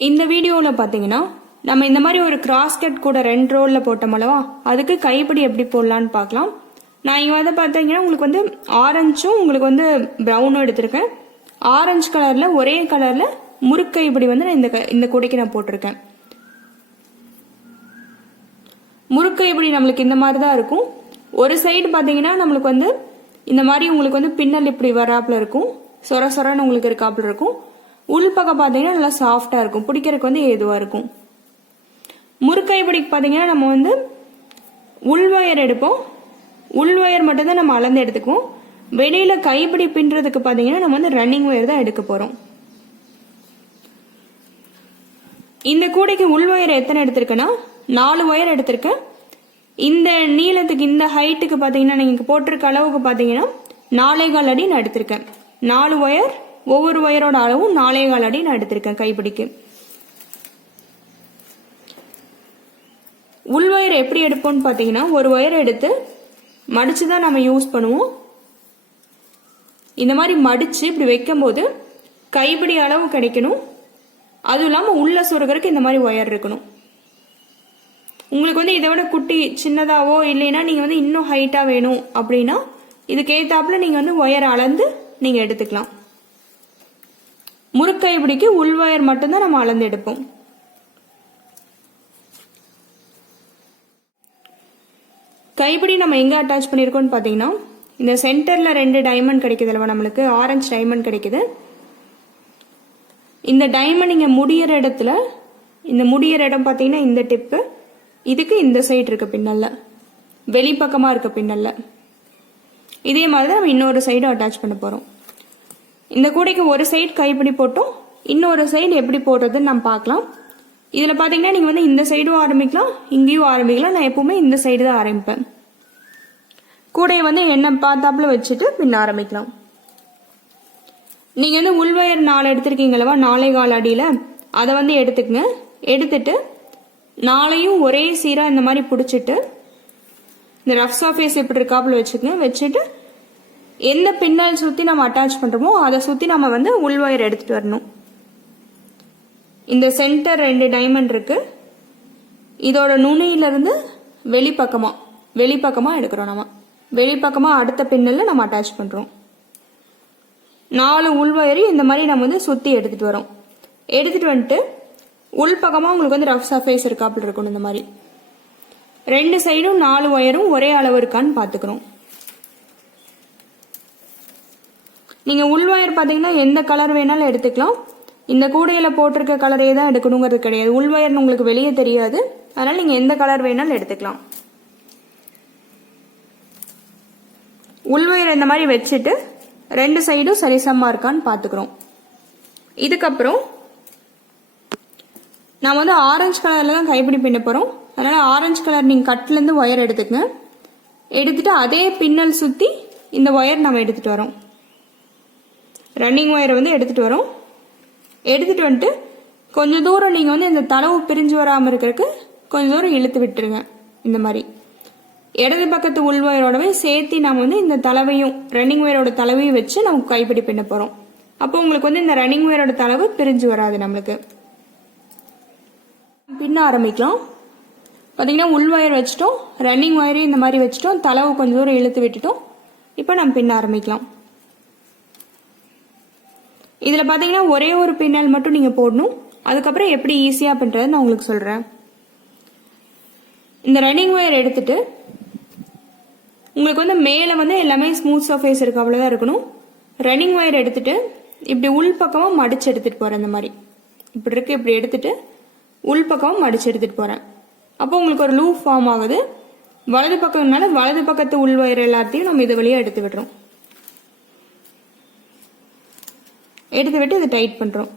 இந்த வீடியோவில் பார்த்தீங்கன்னா நம்ம இந்த மாதிரி ஒரு கிராஸ் கட் கூட 2 ரோலில் போட்டோம் அல்லவா, அதுக்கு கைப்பிடி எப்படி போடலான்னு பார்க்கலாம். நான் இங்கே வந்து பார்த்தீங்கன்னா உங்களுக்கு வந்து ஆரஞ்சும் உங்களுக்கு வந்து ப்ரௌனும் எடுத்திருக்கேன். ஆரஞ்சு கலரில் ஒரே கலரில் முறுக்கைப்பிடி வந்து நான் இந்த கூடைக்கு நான் போட்டிருக்கேன். முறுக்கைப்பிடி நம்மளுக்கு இந்த மாதிரி தான் இருக்கும். ஒரு சைடு பார்த்தீங்கன்னா நம்மளுக்கு வந்து இந்த மாதிரி உங்களுக்கு வந்து பின்னல் இப்படி வராப்புல இருக்கும், சொர சொரன்னு உங்களுக்கு இருக்காப்புல இருக்கும். உள்பக்கம் பார்த்தீங்கன்னா நல்லா சாஃப்டா இருக்கும், பிடிக்கிறதுக்கு வந்து ஏதுவா இருக்கும். முறுக்கைப்பிடிக்கு பார்த்தீங்கன்னா நம்ம வந்து உள்வயர் எடுப்போம். உள்வயர் மட்டும் தான் நம்ம அளந்து எடுத்துக்குவோம். வெளியில கைப்பிடி பின்றதுக்கு பார்த்தீங்கன்னா நம்ம வந்து ரன்னிங் வயர் தான் எடுக்க போறோம். இந்த கூடைக்கு உள்வயர் எத்தனை எடுத்திருக்கேன்னா 4 வயர் எடுத்திருக்கேன். இந்த நீளத்துக்கு இந்த ஹைட்டுக்கு பார்த்தீங்கன்னா நீங்க போட்டிருக்க அளவுக்கு பார்த்தீங்கன்னா 4.25 அடி நான் எடுத்திருக்கேன். 4 வயர், ஒவ்வொரு வயரோட அளவும் 4.25 அடி நான் எடுத்திருக்கேன் கைப்பிடிக்கு. உள்வயர் எப்படி எடுப்போம்னு பார்த்தீங்கன்னா ஒரு வயர் எடுத்து மடிச்சு தான் நம்ம யூஸ் பண்ணுவோம். இந்த மாதிரி மடிச்சு இப்படி வைக்கும் போது கைப்பிடி அளவு கிடைக்கணும். அதுவும் இல்லாமல் உள்ள சொருகிறதுக்கு இந்த மாதிரி ஒயர் இருக்கணும். உங்களுக்கு வந்து இதை விட குட்டி சின்னதாவோ இல்லைன்னா நீங்க வந்து இன்னும் ஹைட்டா வேணும் அப்படின்னா இதுக்கு ஏத்தாப்புல நீங்க வந்து ஒயர் அளந்து நீங்க எடுத்துக்கலாம். முறுக்கைப்பிடிக்கு உள் ஒயர் மட்டும்தான் நம்ம அளந்து எடுப்போம். கைப்பிடி நம்ம எங்க அட்டாச் பண்ணிருக்கோம்னு பாத்தீங்கன்னா இந்த சென்டர்ல 2 டைமண்ட் கிடைக்குது அல்லவா, நம்மளுக்கு ஆரஞ்சு டைமண்ட் கிடைக்குது. இந்த டைமண்ட் இங்க முடியற இடத்துல, இந்த முடியற இடம் பாத்தீங்கன்னா இந்த டிப்பு, இதுக்கு இந்த சைடு இருக்க பின்னல்ல, வெளிப்பக்கமா இருக்க பின்னல்ல. இதே மாதிரி நம்ம இன்னொரு சைடு அட்டாச் பண்ண போறோம். இந்த கூடைக்கு ஒரு சைடு கைப்பிடி போட்டோம், இன்னொரு சைடு எப்படி போடுறதுன்னு நம்ம பார்க்கலாம். இதுல பாத்தீங்கன்னா நீங்க வந்து இந்த சைடும் ஆரம்பிக்கலாம், இங்கேயும் ஆரம்பிக்கலாம். நான் எப்பவுமே இந்த சைடு தான் ஆரம்பிப்பேன். கூடையை வந்து என்ன பார்த்தாப்புல வச்சுட்டு பின்ன ஆரம்பிக்கலாம். நீங்க வந்து உள்வயர் 4 எடுத்திருக்கீங்களவா, 4.25 அடியில அதை வந்து எடுத்துக்கங்க. எடுத்துட்டு 4ஐயும் ஒரே சீரா இந்த மாதிரி பிடிச்சிட்டு இந்த ரஃப் சர்ஃபேஸ் இப்படி இருக்காப்புல வச்சுக்கங்க. வச்சுட்டு எந்த பின்னல் சுத்தி நம்ம அட்டாச் பண்றோமோ அதை சுத்தி நம்ம வந்து உள்வயர் எடுத்துட்டு வரணும். இந்த சென்டர் 2 டைமண்ட் இருக்கு, இதோட நுனியில இருந்து வெளிப்பக்கமா எடுக்கிறோம். நம்ம வெளிப்பக்கமா அடுத்த பின்னல்ல நம்ம அட்டாச் பண்றோம். 4 உள்வயரையும் இந்த மாதிரி நம்ம வந்து சுத்தி எடுத்துட்டு வரோம். எடுத்துட்டு வந்துட்டு உள்பக்கமா உங்களுக்கு வந்து ரஃப் சர்ஃபேஸ் இருக்காப்புல இருக்கணும். இந்த மாதிரி 2 சைடும் 4 ஒயரும் ஒரே அளவு இருக்கான்னு பாத்துக்கிறோம். நீங்க உள்வயர் பாத்தீங்கன்னா எந்த கலர் வேணாலும் எடுத்துக்கலாம். இந்த கூடையில போட்டிருக்க கலரே தான் எடுக்கணுங்கிறது கிடையாது. உள்வயர் உங்களுக்கு வெளியே தெரியாது, அதனால நீங்க எந்த கலர் வேணாலும் எடுத்துக்கலாம். உள்வயர் இந்த மாதிரி வச்சுட்டு 2 சைடும் சரிசமமா இருக்கான்னு பாத்துக்கிறோம். இதுக்கப்புறம் நான் வந்து ஆரஞ்சு கலர்ல தான் கைப்பிடி பின்ன போறோம். அதனால ஆரஞ்சு கலர் நீங்க கட்ல இருந்து ஒயர் எடுத்துக்கங்க. எடுத்துட்டு அதே பின்னல் சுத்தி இந்த ஒயர் நம்ம எடுத்துட்டு வரோம். ரன்னிங் ஒயரை வந்து எடுத்துட்டு வரோம். எடுத்துட்டு வந்துட்டு கொஞ்சம் தூரம் நீங்க வந்து இந்த தளவு பிரிஞ்சு வராம இருக்கிறதுக்கு கொஞ்சம் தூரம் இழுத்து விட்டுருங்க. இந்த மாதிரி இடது பக்கத்து உள்வயரோடவே சேர்த்து நாம வந்து இந்த தளவையும் ரன்னிங் ஒயரோட தளவையும் வச்சு நம்ம கைப்பிடி பின்ன போறோம். அப்போ உங்களுக்கு வந்து இந்த ரன்னிங் ஒயரோட தளவு பிரிஞ்சு வராது. நம்மளுக்கு பின்ன ஆரம்பிக்கலாம். பாத்தீங்கன்னா உள்வயர் வச்சுட்டோம், ரன்னிங் ஒயரையும் இந்த மாதிரி வச்சுட்டோம், தளவு கொஞ்சம் தூரம் இழுத்து விட்டுட்டோம். இப்போ நம்ம பின்ன ஆரம்பிக்கலாம். இதுல பாத்தீங்கன்னா ஒரே ஒரு பின்னல் மட்டும் நீங்க போடணும். அதுக்கப்புறம் எப்படி ஈஸியா பண்றது நான் உங்களுக்கு சொல்றேன். இந்த ரன்னிங் ஒயர் எடுத்துட்டு உங்களுக்கு வந்து மேல வந்து எல்லாமே ஸ்மூத் சர்ஃபேஸ் இருக்கு, அவ்வளவுதான் இருக்கணும். ரன்னிங் ஒயர் எடுத்துட்டு இப்படி உள் பக்கமா மடிச்சு எடுத்துட்டு போறேன். இந்த மாதிரி இப்படி இருக்கு, இப்படி எடுத்துட்டு உள் பக்கமா மடிச்சு எடுத்துட்டு போறேன். அப்போ உங்களுக்கு ஒரு லூப் ஃபார்ம் ஆகுது. வலது பக்கம்னால வலது பக்கத்து உள் ஒயர் எல்லாத்தையும் நம்ம இது வழியா எடுத்து விடுறோம். எடுத்து விட்டு இதை டைட் பண்றோம்.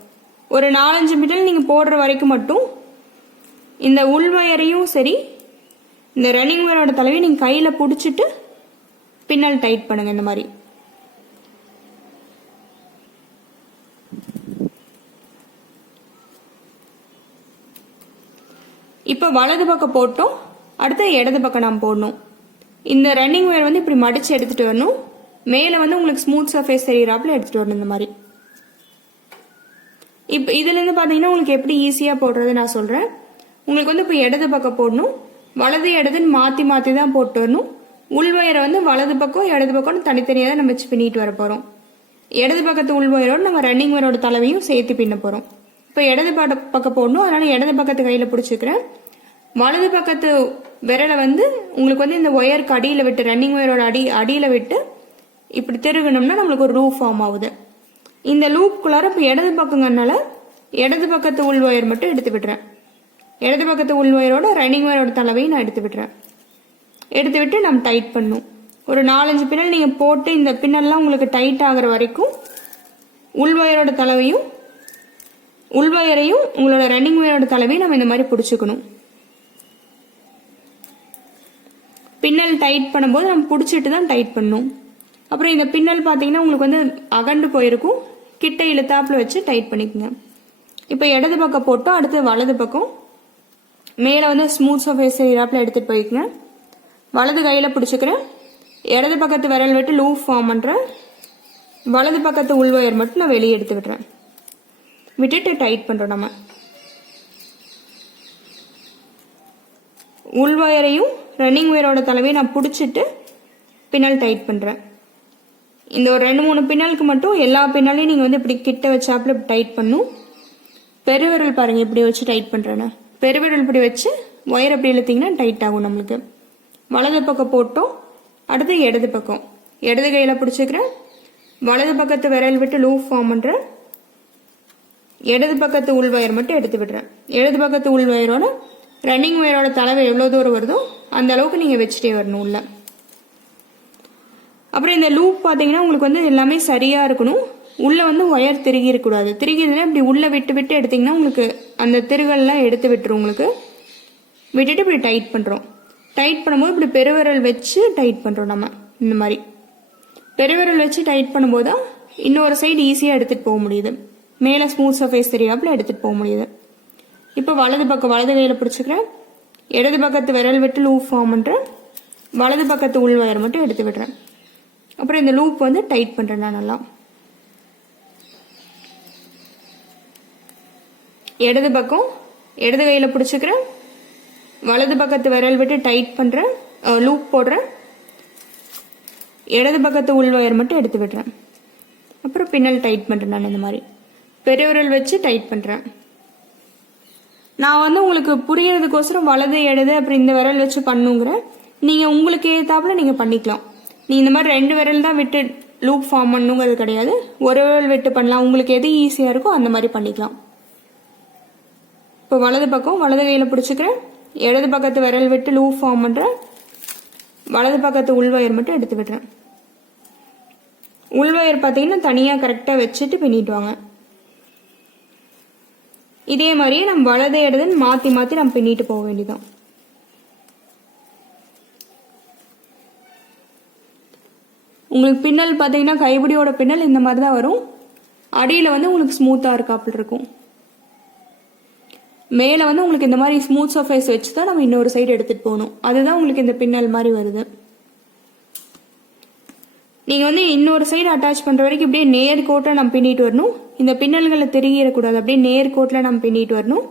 ஒரு 4-5 மீட்டர் நீங்க போடுற வரைக்கும் மட்டும் இந்த உள்வயரையும் சரி இந்த ரன்னிங் ஒயரோட தலைவை நீங்க கையில பிடிச்சிட்டு பின்னல் டைட் பண்ணுங்க. இந்த மாதிரி இப்ப வலது பக்கம் போட்டோம், அடுத்து இடது பக்கம் நாம் போடணும். இந்த ரன்னிங் ஒயர் வந்து இப்படி மடிச்சு எடுத்துட்டு வரணும். மேல வந்து உங்களுக்கு ஸ்மூத் சர்ஃபேஸ் தெரியறாப்புல எடுத்துட்டு வரணும். இந்த மாதிரி இப்போ இதுலேருந்து பார்த்தீங்கன்னா உங்களுக்கு எப்படி ஈஸியாக போடுறது நான் சொல்கிறேன். உங்களுக்கு வந்து இப்போ இடது பக்கம் போடணும், வலது இடதுன்னு மாற்றி மாற்றி தான் போட்டு வரணும். உள்வயரை வந்து வலது பக்கம் இடது பக்கம்னு தனித்தனியாக தான் நம்ம வச்சு பின்னிட்டு வர போகிறோம். இடது பக்கத்து உள்வயரோடு நம்ம ரன்னிங் வயரோட தலைவையும் சேர்த்து பின்ன போகிறோம். இப்போ இடது பக்கம் போடணும், அதனால் இடது பக்கத்து கையில் பிடிச்சிக்கிறேன். வலது பக்கத்து விரலை வந்து உங்களுக்கு வந்து இந்த ஒயருக்கு அடியில் விட்டு ரன்னிங் ஒயரோட அடியில் விட்டு இப்படி திருகணும்னா நம்மளுக்கு ஒரு லூப் ஃபார்ம் ஆகுது. இந்த லூப்புக்குள்ளார இப்போ இடது பக்கங்கனால இடது பக்கத்து உள் ஒயர் மட்டும் எடுத்து விட்டுறேன். இடது பக்கத்து உள் ஒயரோட ரன்னிங் ஒயரோட தலைவையும் நான் எடுத்து விட்டுறேன். எடுத்து விட்டு நம்ம டைட் பண்ணணும். ஒரு 4-5 பின்னல் நீங்கள் போட்டு இந்த பின்னல்லாம் உங்களுக்கு டைட் ஆகிற வரைக்கும் உள் ஒயரோட தலைவையும் உள் ஒயரையும் உங்களோட ரன்னிங் ஒயரோட தலைவையும் நம்ம இந்த மாதிரி பிடிச்சிக்கணும். பின்னல் டைட் பண்ணும்போது நம்ம பிடிச்சிட்டு தான் டைட் பண்ணணும். அப்புறம் இந்த பின்னல் பார்த்தீங்கன்னா உங்களுக்கு வந்து அகண்டு போயிருக்கும், கிட்ட இழுத்தாப்புல வச்சு டைட் பண்ணிக்கோங்க. இப்போ இடது பக்கம் போட்டோம், அடுத்து வலது பக்கம் மேலே வந்து ஸ்மூத் சர்ஃபேஸ் இராப்பில் எடுத்துகிட்டு போய்க்குங்க. வலது கையில் பிடிச்சிக்கிறேன், இடது பக்கத்து விரல் விட்டு லூப் ஃபார்ம் பண்ணுறேன். வலது பக்கத்து உள் ஒயர் மட்டும் நான் வெளியே எடுத்து விட்டுறேன். விட்டுட்டு டைட் பண்ணுறோம். நம்ம உள் ஒயரையும் ரன்னிங் ஒயரோட தலைவையை நான் பிடிச்சிட்டு பின்னல் டைட் பண்ணுறேன். இந்த ஒரு 2-3 பின்னலுக்கு மட்டும் எல்லா பின்னாலையும் நீங்கள் வந்து இப்படி கிட்ட வச்சாப்புல டைட் பண்ணும். பெருவிரல் பாருங்கள் இப்படி வச்சு டைட் பண்ணுறேன்னு. பெருவிரல் இப்படி வச்சு ஒயர் அப்படி இழுத்திங்கன்னா டைட் ஆகும் நம்மளுக்கு. வலது பக்கம் போட்டோம், அடுத்து இடது பக்கம் இடது கையில் பிடிச்சிக்கிறேன். வலது பக்கத்து விரல் விட்டு லூப் ஃபார்ம் பண்ணுறேன். இடது பக்கத்து உள் ஒயர் மட்டும் எடுத்து விடுறேன். இடது பக்கத்து உள் ஒயரோட ரன்னிங் ஒயரோட தலைவை எவ்வளோ தூரம் வருதோ அந்த அளவுக்கு நீங்கள் வச்சுட்டே வரணும் உள்ள. அப்புறம் இந்த லூப் பார்த்தீங்கன்னா உங்களுக்கு வந்து எல்லாமே சரியாக இருக்கணும். உள்ளே வந்து ஒயர் திருகி இருக்கக்கூடாது. திருகிதுன்னா இப்படி உள்ளே விட்டு விட்டு எடுத்திங்கன்னா உங்களுக்கு அந்த திருகல்லாம் எடுத்து விட்டுரும். உங்களுக்கு விட்டுட்டு இப்படி டைட் பண்ணுறோம். டைட் பண்ணும்போது இப்படி பெருவிரல் வச்சு டைட் பண்ணுறோம். நம்ம இந்த மாதிரி பெருவிரல் வச்சு டைட் பண்ணும்போது தான் இன்னொரு சைடு ஈஸியாக எடுத்துகிட்டு போக முடியுது. மேலே ஸ்மூத் சர்ஃபேஸ் தெரியாப்புல எடுத்துகிட்டு போக முடியுது. இப்போ வலது பக்கம் வலது கையில் பிடிச்சிக்கிறேன். இடது பக்கத்து விரல் விட்டு லூப் ஃபார்ம் பண்ணுறேன். வலது பக்கத்து உள் ஒயர் மட்டும் எடுத்து விடுறேன். அப்புறம் இந்த லூப் வந்து டைட் பண்ணுறேன். நான் நல்லா இடது பக்கம் இடது கையில் பிடிச்சிக்கிறேன். வலது பக்கத்து விரல் விட்டு டைட் பண்ணுறேன், லூப் போடுறேன். இடது பக்கத்து உள் ஒயர் மட்டும் எடுத்து விடுறேன். அப்புறம் பின்னல் டைட் பண்ணுறேன். நான் இந்த மாதிரி பெருவிரல் வச்சு டைட் பண்ணுறேன். நான் வந்து உங்களுக்கு புரியறதுக்கோசரம் வலது இடது அப்புறம் இந்த விரல் வச்சு பண்ணுங்கிறேன். நீங்கள் உங்களுக்கு ஏற்றாப்புல நீங்கள் பண்ணிக்கலாம். நீ இந்த மாதிரி 2 விரல் தான் விட்டு லூப் ஃபார்ம் பண்ணுங்கிறது கிடையாது. ஒரு விரல் விட்டு பண்ணலாம். உங்களுக்கு எது ஈஸியாக இருக்கோ அந்த மாதிரி பண்ணிக்கலாம். இப்போ வலது பக்கம் வலது கையில் பிடிச்சிக்கிறேன். இடது பக்கத்து விரல் விட்டு லூப் ஃபார்ம் பண்ணுறேன். வலது பக்கத்து உள்வயர் மட்டும் எடுத்து விடுறேன். உள்வயர் பார்த்தீங்கன்னா தனியாக கரெக்டாக வச்சுட்டு பின்னிட்டு வாங்க. இதே மாதிரியே நம்ம வலது இடதுன்னு மாற்றி மாற்றி நம்ம பின்னிட்டு போக வேண்டியதான். உங்களுக்கு பின்னல் பார்த்தீங்கன்னா கைப்பிடியோட பின்னல் இந்த மாதிரி தான் வரும். அடியில் வந்து உங்களுக்கு ஸ்மூத்தாக இருக்காப்புல இருக்கும். மேலே வந்து உங்களுக்கு இந்த மாதிரி ஸ்மூத் சர்ஃபேஸ் வச்சு தான் நம்ம இன்னொரு சைடு எடுத்துகிட்டு போகணும். அதுதான் உங்களுக்கு இந்த பின்னல் மாதிரி வருது. நீங்கள் வந்து இன்னொரு சைடு அட்டாச் பண்ணுற வரைக்கும் இப்படியே நேர்கோட்டில் நம்ம பின்னிட்டு வரணும். இந்த பின்னல்களை திருகிடக்கூடாது. அப்படியே நேர்கோட்டில் நம்ம பின்னிட்டு வரணும்.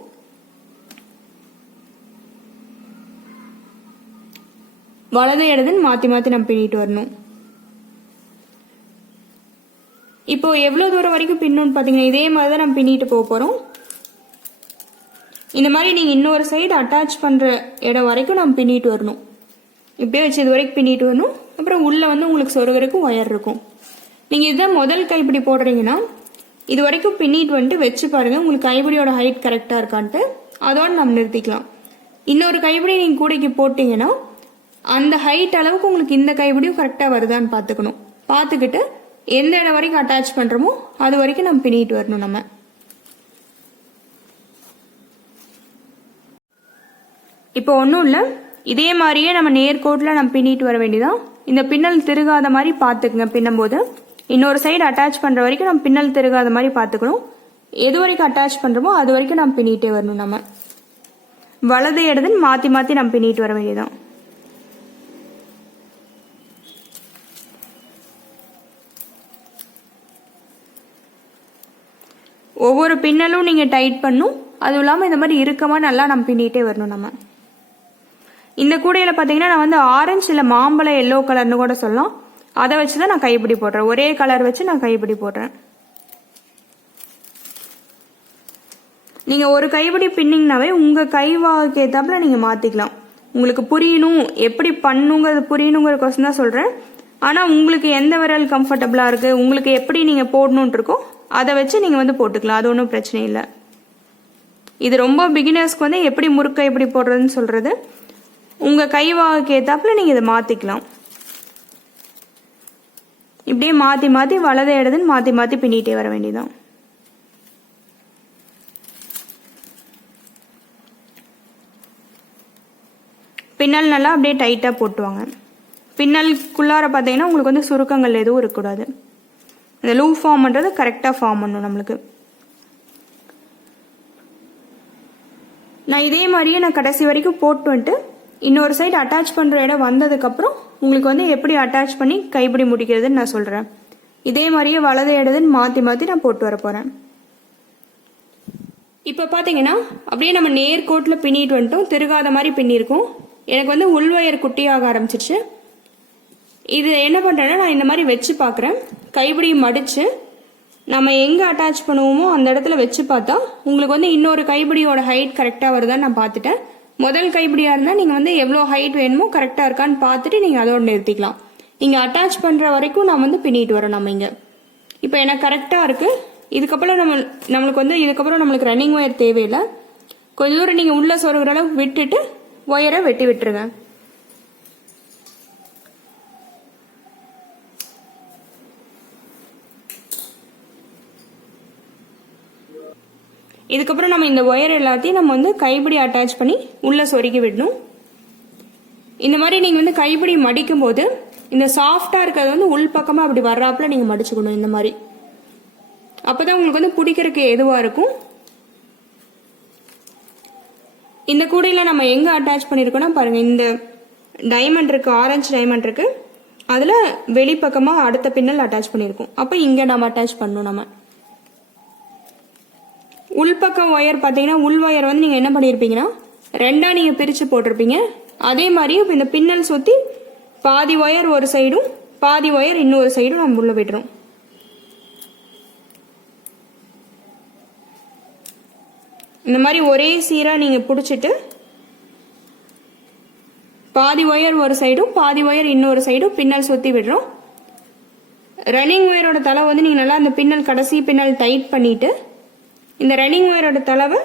வலது இடதுன்னு மாற்றி மாற்றி நம்ம பின்னிட்டு வரணும். இப்போ எவ்வளோ தூரம் வரைக்கும் பின்னணும்னு பார்த்தீங்கன்னா இதே மாதிரி தான் நம்ம பின்னிட்டு போக போகிறோம். இந்த மாதிரி நீங்கள் இன்னொரு சைடு அட்டாச் பண்ணுற இடம் வரைக்கும் நம்ம பின்னிட்டு வரணும். இப்படியே வச்சு இது வரைக்கும் பின்னிட்டு வரணும். அப்புறம் உள்ளே வந்து உங்களுக்கு சொருகிறதுக்கும் ஒயர் இருக்கும். நீங்கள் இதுதான் முதல் கைப்பிடி போடுறீங்கன்னா இது வரைக்கும் பின்னிட்டு வந்துட்டு வச்சு பாருங்கள் உங்களுக்கு கைப்பிடியோட ஹைட் கரெக்டாக இருக்கான்ட்டு. அதோடு நம்ம நிறுத்திக்கலாம். இன்னொரு கைப்பிடி நீங்கள் கூடைக்கு போட்டிங்கன்னா அந்த ஹைட் அளவுக்கு உங்களுக்கு இந்த கைப்பிடியும் கரெக்டாக வருதான்னு பார்த்துக்கணும். பார்த்துக்கிட்டு எந்த இடம் வரைக்கும் அட்டாச் பண்ணுறோமோ அது வரைக்கும் நம்ம பின்னிட்டு வரணும். நம்ம இப்போ ஒன்றும் இல்லை, இதே மாதிரியே நம்ம நேர்கோட்டில் நம்ம பின்னிட்டு வர வேண்டியதான். இந்த பின்னல் திருகாத மாதிரி பார்த்துக்குங்க. பின்னும்போது இன்னொரு சைடு அட்டாச் பண்ணுற வரைக்கும் நம்ம பின்னல் திருகாத மாதிரி பார்த்துக்கணும். எது வரைக்கும் அட்டாச் பண்ணுறோமோ அது வரைக்கும் நம்ம பின்னிட்டே வரணும். நம்ம வலது இடதுன்னு மாற்றி மாற்றி நம்ம பின்னிட்டு வர வேண்டியதான். ஒவ்வொரு பின்னலும் நீங்கள் டைட் பண்ணும். அதுவும் இல்லாமல் இந்த மாதிரி இறுக்கமாக நல்லா நம்ம பின்னிகிட்டே வரணும். நம்ம இந்த கூடையில் பார்த்தீங்கன்னா நான் வந்து ஆரஞ்சு இல்லை மாம்பழம் எல்லோ கலர்னு கூட சொல்லலாம். அதை வச்சு தான் நான் கைப்பிடி போடுறேன். ஒரே கலர் வச்சு நான் கைப்பிடி போடுறேன். நீங்கள் ஒரு கைப்பிடி பின்னிங்கனாவே உங்கள் கைவாக்கு ஏற்றாப்புல நீங்கள் மாற்றிக்கலாம். உங்களுக்கு புரியணும், எப்படி பண்ணுங்கிறது புரியணுங்கிறதுக்கோசம் தான் சொல்கிறேன். ஆனால் உங்களுக்கு எந்த விரல் கம்ஃபர்டபுளாக இருக்குது, உங்களுக்கு எப்படி நீங்கள் போடணுன்ட்டு இருக்கோ அதை வச்சு நீங்கள் வந்து போட்டுக்கலாம். அது ஒன்றும் பிரச்சனை இல்லை. இது ரொம்ப பிகினர்ஸ்க்கு வந்து எப்படி முறுக்கை எப்படி போடுறதுன்னு சொல்கிறது. உங்கள் கைவாக்கு ஏற்றாப்புல நீங்கள் இதை மாற்றிக்கலாம். இப்படியே மாற்றி மாற்றி வலது இடதுன்னு மாற்றி மாற்றி பின்னிகிட்டே வர வேண்டியதான். பின்னல் நல்லா அப்படியே டைட்டாக போட்டுவாங்க. பின்னலுக்குள்ளார பார்த்தீங்கன்னா உங்களுக்கு வந்து சுருக்கங்கள் எதுவும் இருக்கக்கூடாது. இந்த லூ ஃபார்ம் பண்ணுறது கரெக்டாக ஃபார்ம் பண்ணணும் நம்மளுக்கு. நான் இதே மாதிரியே நான் கடைசி வரைக்கும் போட்டு வந்துட்டு இன்னொரு சைடு அட்டாச் பண்ணுற இடம் வந்ததுக்கப்புறம் உங்களுக்கு வந்து எப்படி அட்டாச் பண்ணி கைப்பிடி முடிக்கிறதுன்னு நான் சொல்கிறேன். இதே மாதிரியே வலது இடதுன்னு மாற்றி மாற்றி நான் போட்டு வர போகிறேன். இப்போ பார்த்தீங்கன்னா அப்படியே நம்ம நேர்கோட்டில் பின்னிட்டு வந்துட்டோம். திருகாத மாதிரி பின்னிருக்கோம். எனக்கு வந்து உள்வயர் குட்டியாக ஆரம்பிச்சிருச்சு. இது என்ன பண்ணுறேன்னா நான் இந்த மாதிரி வச்சு பார்க்குறேன். கைப்பிடி மடித்து நம்ம எங்கே அட்டாச் பண்ணுவோமோ அந்த இடத்துல வச்சு பார்த்தா உங்களுக்கு வந்து இன்னொரு கைப்பிடியோட ஹைட் கரெக்டாக வருதான்னு நான் பார்த்துட்டேன். முதல் கைப்பிடியாக இருந்தால் நீங்கள் வந்து எவ்வளோ ஹைட் வேணுமோ கரெக்டாக இருக்கான்னு பார்த்துட்டு நீங்கள் அதோடு நிறுத்திக்கலாம். நீங்கள் அட்டாச் பண்ணுற வரைக்கும் நான் வந்து பின்னிட்டு வரேன். நம்ம இங்கே இப்போ எனக்கு கரெக்டாக இருக்குது. இதுக்கப்புறம் நம்மளுக்கு வந்து இதுக்கப்புறம் நம்மளுக்கு ரன்னிங் ஒயர் தேவையில்லை. கொஞ்சம் தூரம் நீங்கள் உள்ளே சொருகிற அளவுக்கு விட்டுட்டு ஒயரை வெட்டி விட்டுருங்க. இதுக்கப்புறம் நம்ம இந்த ஒயர் எல்லாத்தையும் நம்ம வந்து கைப்பிடி அட்டாச் பண்ணி உள்ளே சொருகி விடணும். இந்த மாதிரி நீங்கள் வந்து கைப்பிடி மடிக்கும் போது இந்த சாஃப்டாக இருக்கிறது வந்து உள் பக்கமாக அப்படி வர்றாப்புல நீங்கள் மடிச்சுக்கணும். இந்த மாதிரி அப்போதான் உங்களுக்கு வந்து பிடிக்கிறதுக்கு எதுவாக இருக்கும். இந்த கூடையில் நம்ம எங்கே அட்டாச் பண்ணியிருக்கோம்னா பாருங்கள், இந்த டைமண்ட் இருக்குது, ஆரஞ்சு டைமண்ட் இருக்குது. அதில் வெளிப்பக்கமாக அடுத்த பின்னல் அட்டாச் பண்ணியிருக்கோம். அப்போ இங்கே நம்ம அட்டாச் பண்ணணும். நம்ம உள்பக்கம் ஒயர் பார்த்தீங்கன்னா உள் ஒயர் வந்து நீங்கள் என்ன பண்ணியிருப்பீங்கன்னா ரெண்டாக நீங்கள் பிரித்து போட்டிருப்பீங்க. அதே மாதிரி இப்போ இந்த பின்னல் சுற்றி பாதி ஒயர் ஒரு சைடும் பாதி ஒயர் இன்னொரு சைடும் நம்ம உள்ள விடுறோம். இந்த மாதிரி ஒரே சீராக நீங்கள் பிடிச்சிட்டு பாதி ஒயர் ஒரு சைடும் பாதி ஒயர் இன்னொரு சைடும் பின்னல் சுற்றி விடுறோம். ரன்னிங் ஒயரோட தலை வந்து நீங்கள் நல்லா அந்த பின்னல் கடைசி பின்னல் டைட் பண்ணிவிட்டு இந்த ரன்னிங் ஒயரோட தலைவை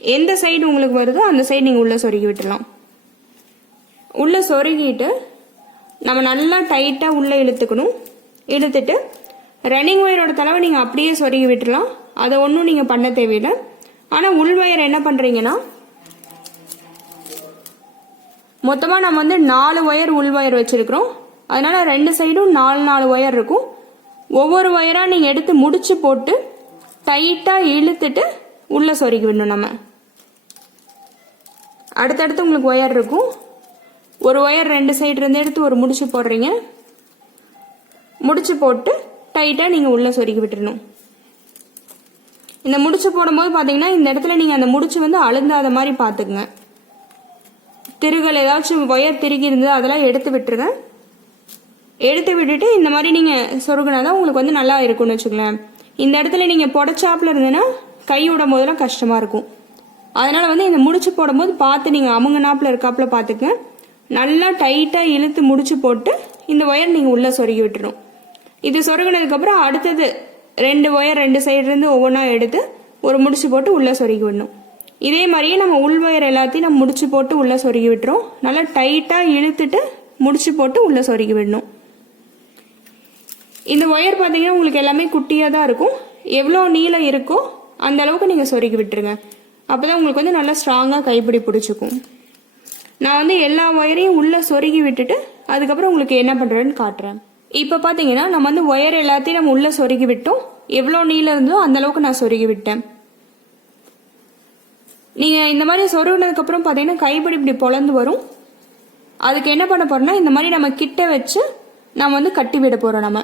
எந்த சைடு உங்களுக்கு வருதோ அந்த சைடு நீங்கள் உள்ளே சொருகி விட்டுடலாம். உள்ளே சொருகிட்டு நம்ம நல்லா டைட்டாக உள்ளே இழுத்துக்கணும். இழுத்துட்டு ரன்னிங் ஒயரோட தலைவை நீங்கள் அப்படியே சொருகி விட்டுடலாம். அதை ஒன்றும் நீங்கள் பண்ண தேவையில்லை. ஆனால் உள் ஒயர் என்ன பண்ணுறீங்கன்னா மொத்தமாக நம்ம வந்து 4 ஒயர் உள் ஒயர் வச்சுருக்கிறோம். அதனால் 2 சைடும் 4 ஒயர் இருக்கும். ஒவ்வொரு ஒயராக நீங்கள் எடுத்து முடிச்சு போட்டு டைட்டாக இழுத்துட்டு உள்ளே சொருகி விடணும். நம்ம அடுத்தடுத்து உங்களுக்கு ஒயர் இருக்கும். ஒரு ஒயர் 2 சைடு இருந்து எடுத்து ஒரு முடிச்சு போடுறீங்க. முடிச்சு போட்டு டைட்டாக நீங்கள் உள்ளே சொருகி விட்டுறணும். இந்த முடிச்சு போடும்போது பார்த்தீங்கன்னா இந்த இடத்துல நீங்கள் அந்த முடிச்சு வந்து அழுந்தாத மாதிரி பார்த்துக்குங்க. திருகல் ஏதாச்சும் ஒயர் திருகி இருந்தது அதெல்லாம் எடுத்து விட்டுருங்க. எடுத்து விட்டுட்டு இந்த மாதிரி நீங்கள் சொருகினாதான் உங்களுக்கு வந்து நல்லா இருக்கும்னு வச்சுக்கலாம். இந்த இடத்துல நீங்கள் புடச்சாப்பில் இருந்ததுன்னா கை விடும் போதெல்லாம் கஷ்டமாக இருக்கும். அதனால் வந்து இந்த முடிச்சு போடும்போது பார்த்து நீங்கள் அமுங்க நாப்பில் இருக்காப்புல பார்த்துக்குங்க. நல்லா டைட்டாக இழுத்து முடிச்சு போட்டு இந்த ஒயர் நீங்கள் உள்ளே சொருகி விட்டுரும். இது சொருகினதுக்கப்புறம் அடுத்தது 2 ஒயர் 2 சைடுலேருந்து ஒவ்வொன்றா எடுத்து ஒரு முடிச்சு போட்டு உள்ளே சொருகி விடணும். இதே மாதிரியே நம்ம உள் ஒயர் எல்லாத்தையும் நம்ம முடிச்சு போட்டு உள்ளே சொருகி விட்டுரும். நல்லா டைட்டாக இழுத்துட்டு முடிச்சு போட்டு உள்ளே சொருகி விடணும். இந்த ஒயர் பார்த்தீங்கன்னா உங்களுக்கு எல்லாமே குட்டியாக தான் இருக்கும். எவ்வளோ நீளம் இருக்கோ அந்த அளவுக்கு நீங்கள் சொருகி விட்டுருங்க. அப்போ தான் உங்களுக்கு வந்து நல்லா ஸ்ட்ராங்காக கைப்பிடி பிடிச்சிக்கும். நான் வந்து எல்லா ஒயரையும் உள்ளே சொருகி விட்டுட்டு அதுக்கப்புறம் உங்களுக்கு என்ன பண்ணுறேன்னு காட்டுறேன். இப்போ பார்த்தீங்கன்னா நம்ம வந்து ஒயர் எல்லாத்தையும் நம்ம உள்ளே சொருகி விட்டோம். எவ்வளோ நீளம் இருந்தோ அந்த அளவுக்கு நான் சொருகி விட்டேன். நீங்கள் இந்த மாதிரி சொருகினதுக்கப்புறம் பார்த்தீங்கன்னா கைப்பிடி இப்படி பொழந்து வரும். அதுக்கு என்ன பண்ண போகிறோம்னா இந்த மாதிரி நம்ம கிட்ட வச்சு நம்ம வந்து கட்டி விட போகிறோம். நம்ம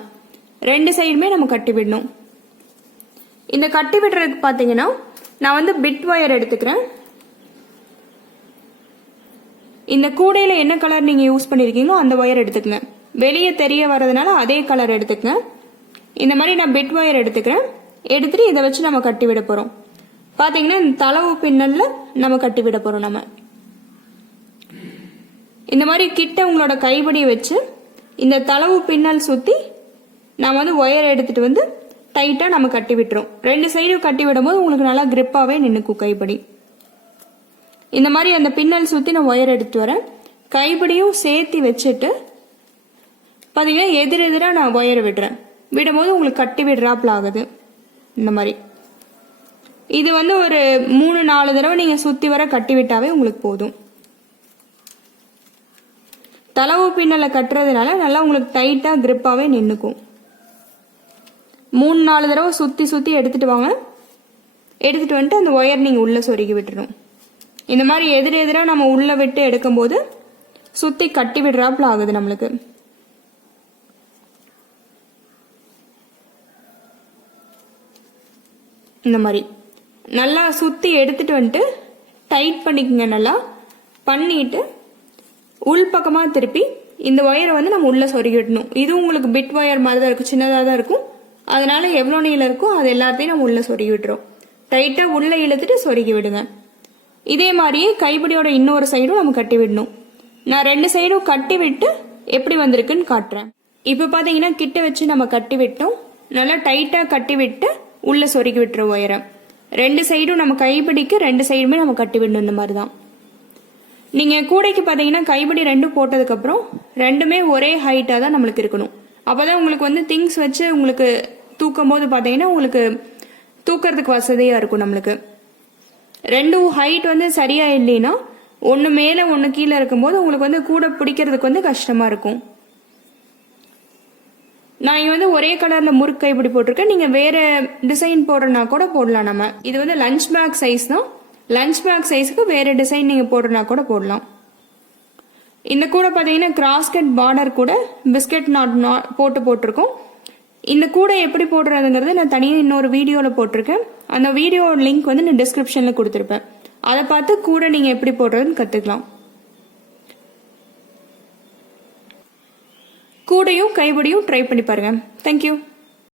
2 சைடுமே நம்ம கட்டி விடணும். இந்த கட்டி விடுறதுக்கு பார்த்தீங்கன்னா நான் வந்து பிட் ஒயர் எடுத்துக்கிறேன். இந்த கூடையில் என்ன கலர் நீங்கள் யூஸ் பண்ணியிருக்கீங்களோ அந்த ஒயர் எடுத்துக்கங்க. வெளியே தெரிய வர்றதுனால அதே கலர் எடுத்துக்கங்க. இந்த மாதிரி நான் பிட் ஒயர் எடுத்துக்கிறேன். எடுத்துட்டு இதை வச்சு நம்ம கட்டி விட போகிறோம். பார்த்தீங்கன்னா இந்த தளவு பின்னல்ல நம்ம கட்டி விட போகிறோம். நம்ம இந்த மாதிரி கிட்ட உங்களோட கைப்படியை வச்சு இந்த தளவு பின்னல் சுற்றி நான் வந்து ஒயர் எடுத்துட்டு வந்து டைட்டாக நம்ம கட்டி விட்டுறோம். 2 சைடும் கட்டி விடும்போது உங்களுக்கு நல்லா கிரிப்பாகவே நின்றுக்கும் கைப்படி. இந்த மாதிரி அந்த பின்னல் சுற்றி நான் ஒயர் எடுத்துட்டு வரேன். கைப்படியும் சேர்த்து வச்சுட்டு பார்த்தீங்கன்னா எதிரெதிராக நான் ஒயர் விடுறேன். விடும்போது உங்களுக்கு கட்டி விடுறாப்புல ஆகுது. இந்த மாதிரி இது வந்து ஒரு 3-4 தடவை நீங்கள் சுற்றி வர கட்டி விட்டாவே உங்களுக்கு போதும். தளவு பின்னலை கட்டுறதுனால நல்லா உங்களுக்கு டைட்டாக கிரிப்பாகவே நின்றுக்கும். 3-4 தடவை சுற்றி சுற்றி எடுத்துட்டு வாங்க. எடுத்துட்டு வந்துட்டு அந்த ஒயர் நீங்கள் உள்ளே சொருகி விட்டுரும். இந்த மாதிரி எதிரெதிராக நம்ம உள்ளே விட்டு எடுக்கும்போது சுற்றி கட்டி விடுறாப்புல ஆகுது நம்மளுக்கு. இந்த மாதிரி நல்லா சுற்றி எடுத்துட்டு வந்துட்டு டைட் பண்ணிக்கங்க. நல்லா பண்ணிட்டு உள்பக்கமாக திருப்பி இந்த ஒயரை வந்து நம்ம உள்ளே சொருகி விடணும். இது உங்களுக்கு பிட் ஒயர் மாதிரி தான் இருக்கும், சின்னதாக தான் இருக்கும். அதனால எவ்வளோ நீளம் இருக்கோ அது எல்லாத்தையும் நம்ம உள்ளே சொருகி விட்டுறோம். டைட்டாக உள்ளே இழுத்துட்டு சொருகி விடுங்க. இதே மாதிரியே கைப்பிடியோட இன்னொரு சைடும் நம்ம கட்டி விடணும். நான் 2 சைடும் கட்டி விட்டு எப்படி வந்திருக்குன்னு காட்டுறேன். இப்போ பார்த்தீங்கன்னா கிட்ட வச்சு நம்ம கட்டி விட்டோம். நல்லா டைட்டாக கட்டி விட்டு உள்ளே சொருகி விட்டுற ஒயரை 2 சைடும் நம்ம கைப்பிடிக்கு 2 சைடுமே நம்ம கட்டி விடணும். இந்த மாதிரி தான் நீங்கள் கூடைக்கு பார்த்தீங்கன்னா கைப்பிடி 2 போட்டதுக்கப்புறம் 2மே ஒரே ஹைட்டாக தான் நம்மளுக்கு இருக்கணும். அப்போ தான் உங்களுக்கு வந்து திங்ஸ் வச்சு உங்களுக்கு தூக்கும் போது பார்த்தீங்கன்னா உங்களுக்கு தூக்கிறதுக்கு வசதியாக இருக்கும். நம்மளுக்கு 2 ஹைட் வந்து சரியா இல்லைன்னா ஒன்று மேலே ஒன்று கீழே இருக்கும்போது உங்களுக்கு வந்து கூட பிடிக்கிறதுக்கு வந்து கஷ்டமாக இருக்கும். நான் இங்கே வந்து ஒரே கலரில் முறுக்கு கைப்பிடி போட்டிருக்கேன். நீங்கள் வேறு டிசைன் போடுறனா கூட போடலாம். நம்ம இது வந்து லஞ்ச் பேக் சைஸ் தான். லஞ்ச் பேக் சைஸுக்கு வேறு டிசைன் நீங்கள் போடுறனா கூட போடலாம். இந்த கூட பார்த்தீங்கன்னா கிராஸ்கட் பார்டர் கூட பிஸ்கட் நாட் போட்டிருக்கோம். இந்த கூடை எப்படி போடுறதுங்கிறது நான் தனியாக இன்னொரு வீடியோவில் போட்டிருக்கேன். அந்த வீடியோ லிங்க் வந்து நான் டிஸ்கிரிப்ஷனில் கொடுத்துருப்பேன். அதை பார்த்து கூட நீங்கள் எப்படி போடுறதுன்னு கற்றுக்கலாம். கூடையும் கைப்பிடியும் ட்ரை பண்ணி பாருங்கள். தேங்க்யூ.